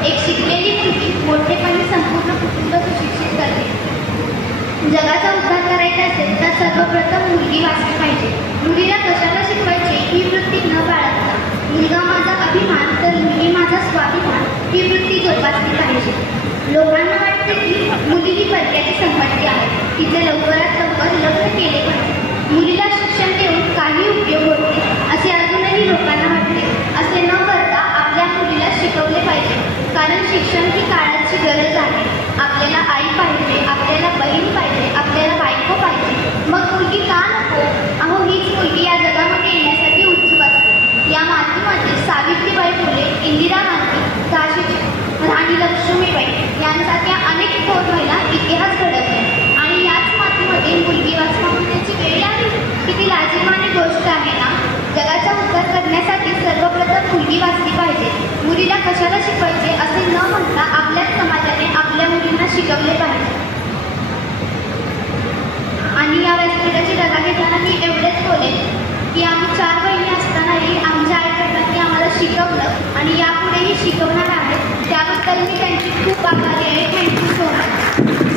एक शिकलेली मुलगी मोठेपणी संपूर्ण कुटुंब सुशिक्षित करते. जगाचा उद्धार करायचा असेल तर सर्वप्रथम मुलगी वाचली पाहिजे. मुलीला कशाला शिकवायचे ही वृत्ती न बाळगता मुलगा माझा अभिमान तर मुलगी माझा स्वाभिमान ही वृत्ती जोपासली पाहिजे. लोकांना वाटते की मुली ही परक्याची संपत्ती आहे, तिचे लवकरात लवकर लग्न केले पाहिजे. मुलीला शिक्षण देऊन काही उपयोग होत नाही असे अजूनही लोकांना वाटते. असे न करता आपल्या मुलीला शिकवले पाहिजे, कारण शिक्षण ही काळाची गरज आहे. आपल्याला आई पाहिजे, आपल्याला बहीण पाहिजे, आपल्याला बायको पाहिजे, मग मुलगी का नको? अहो हीच मुलगी या जगामध्ये येण्यासाठी उत्सुक असते. या मातीमध्ये सावित्रीबाई फुले, इंदिरा गांधी, झाशीची राणी लक्ष्मीबाई यांसारख्या अनेक थोर महिला इतिहास घडवले आणि याच मातीमध्ये मुलगी वाचवा होण्याची वेळ आली. किती लाजिरवाणी गोष्ट आहे ना. जगाचा उद्धार करण्यासाठी सर्वप्रथम मुलगी वाचली पाहिजे. मुलीला कशाला शिकवायचे असे न म्हणता आपल्याच समाजाने आपल्या मुलींना शिकवले पाहिजे. आणि या व्यासपीठाची रजा घेताना मी एवढेच बोलेन की आम्ही 4 बहिणी असतानाही आमच्या आईवडिलांनी आम्हाला शिकवलं आणि यापुढेही शिकवणार आहेत. त्याबद्दल मी त्यांची खूप आभारी आहे. Thank you so much.